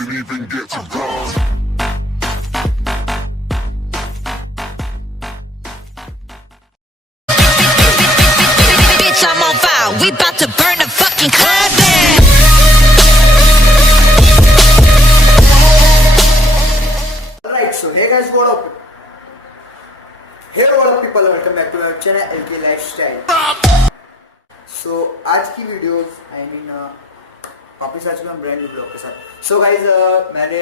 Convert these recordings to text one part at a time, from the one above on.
didn't even get to bronze. Bitch, I'm on fire. We about to burn the fucking club down. Alright, so hey guys, what up? Hey what up people, welcome back to our channel LK Lifestyle. So आज की वीडियोस वापस आ चुका हूँ brand new blog के साथ. So guys, मैंने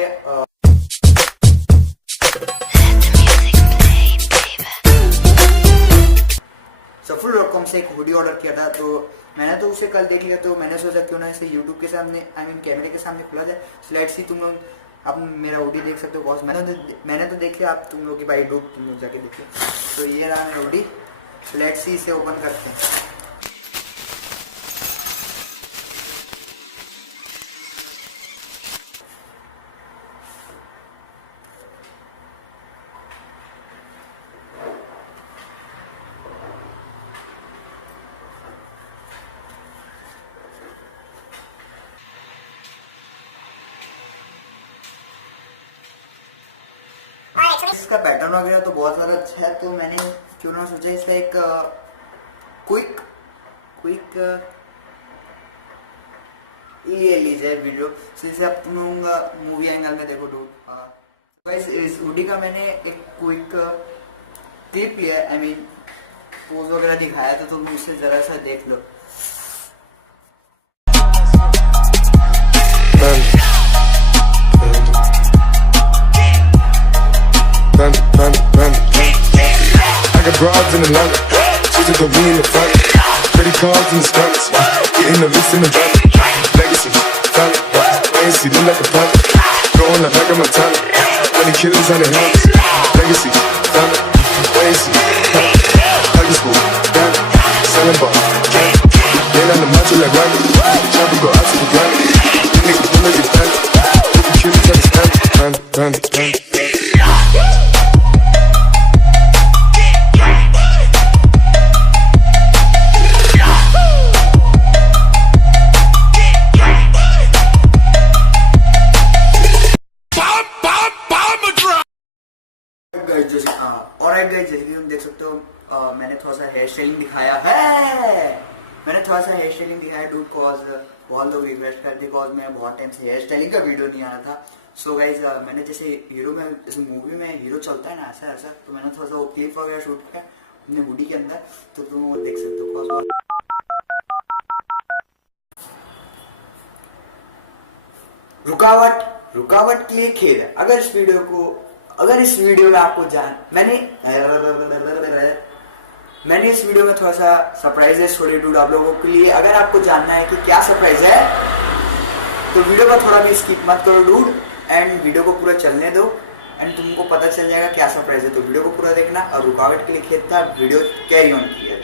zaful.com से एक हुडी ऑर्डर किया था. तो मैंने तो उसे कल देख लिया, तो मैंने सोचा क्यों ना इसे यूट्यूब के सामने कैमरे के सामने खुला जाए. लेट्स सी, तुम लोग आप मेरा हुडी देख सकते हो. बॉस मैंने तो देख लिया, आप तुम लोग की भाई डूब तुम लोग जाके देखिए. तो ये रहा मेरा हुडी. लेट्स सी, इसे ओपन करते हैं. इसका पैटर्न वगैरह तो बहुत ज़्यादा अच्छा है, तो मैंने क्यों ना सोचा इसका एक क्विक ये लीजिए वीडियो. जिसे आप तुम लोग मूवी एंगल में देखो. गाइस, इस हुडी का मैंने एक क्विक क्लिप लिया, पोज वगैरह दिखाया, तो तुम उससे जरा सा देख लो. I got broads in Atlanta, she just gon' be in the front. Credit cards in the stunts, getting the licks in the drum. Legacy, family, fancy, look like a pun. Going like back of my time, 20 killers on the hands. Legacy, family, fancy, high school, family, selling ball, ain't on the macho like Randy. Trying to go out to the Grammy, niggas don't let it stand. 50 killers on the stand, Randy. Alright guys, जैसे कि तुम देख सकते हो, मैंने थोड़ा सा hair styling दिखाया डूड, कॉज बहुत लोग रिक्वेस्ट करते, कॉज मैं बहुत टाइम से हेयर स्टाइलिंग का वीडियो नहीं आ रहा था. सो गाइस, मैंने जैसे हीरो में, जैसे मूवी में हीरो चलता है ना ऐसा, तो मैंने थोड़ा सा वो क्लिप वगैरह शूट किया अपने हुडी के अंदर, तो तुम वो देख सकते हो. रुकावट के लिए खेल है. अगर इस वीडियो में आपको मैंने इस वीडियो में थोड़ा सा सरप्राइज है छोड़े डूड आप लोगों के लिए. अगर आपको जानना है कि क्या सरप्राइज है, तो वीडियो को थोड़ा भी स्किप मत करो डूड, एंड वीडियो को पूरा चलने दो, एंड तुमको पता चल जाएगा क्या सरप्राइज है. तो वीडियो को पूरा देखना. और रुकावट के लिए खेल था, वीडियो कैरी ऑन किया.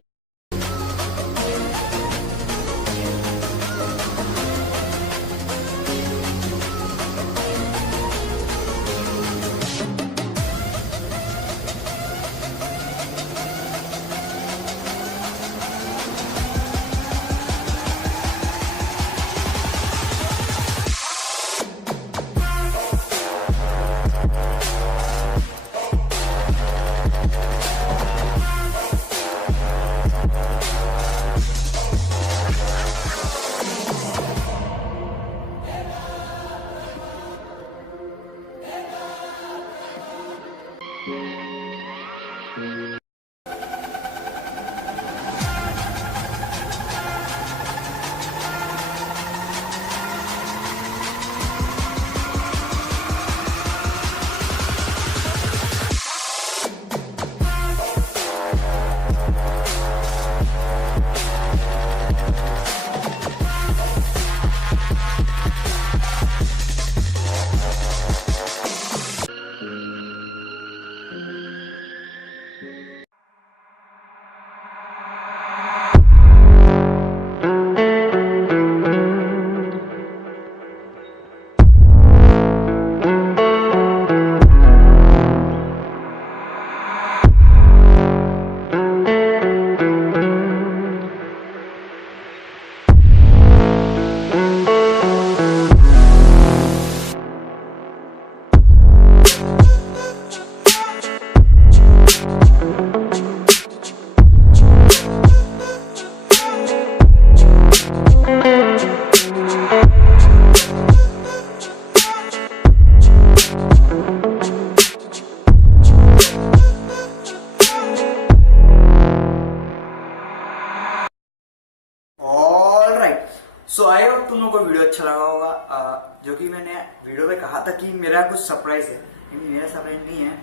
को वीडियो अच्छा लगा होगा। जो कि मैंने वीडियो में कहा था कि मेरा कुछ सरप्राइज है, लेकिन मेरा सरप्राइज नहीं है।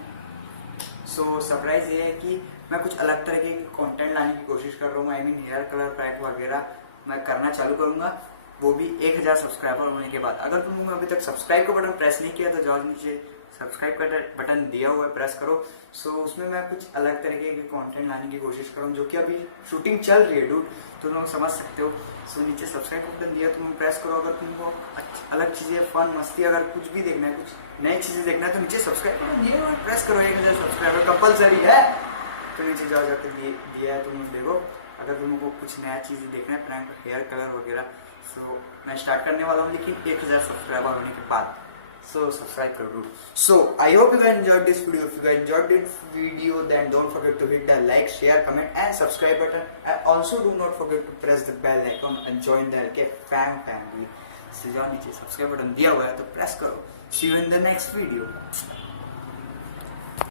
सो सरप्राइज ये है कि मैं कुछ अलग तरह के कंटेंट लाने की कोशिश कर रहा हूँ। I mean hair colour pack वगैरह मैं करना चालू करूंगा, वो भी 1000 सब्सक्राइबर होने के बाद। अगर तुमने अभी तक सब्सक्राइब का बटन प्रेस नहीं किया तो जाओ नीचे सब्सक्राइब का बटन दिया हुआ है, प्रेस करो। सो उसमें मैं कुछ अलग तरीके के कंटेंट लाने की कोशिश करूँ, जो कि अभी शूटिंग चल रही है डूड, तो तुम लोग समझ सकते हो। सो नीचे सब्सक्राइब का बटन दिया, तुम प्रेस करो। अगर तुमको अलग चीजें, फन मस्ती, अगर कुछ भी देखना है, कुछ नई चीजें देखना है, तो नीचे सब्सक्राइब का बटन दिया हुआ है, प्रेस करो। 1000 सब्सक्राइबर कंपलसरी है, तो नीचे जाओ जाकर दिया है, तुम देखो। अगर तुमको कुछ नया चीज देखना है, प्रैंक, हेयर कलर वगैरह, सो मैं स्टार्ट करने वाला हूँ, लेकिन 1000 सब्सक्राइबर होने के बाद। So subscribe करो। So I hope you guys enjoyed this video. If you guys enjoyed this video, then don't forget to hit the like, share, comment and subscribe button. And also do not forget to press the bell icon and join the fan family. So जाओ नीचे subscribe button दिया हुआ है तो press करो। See you in the next video.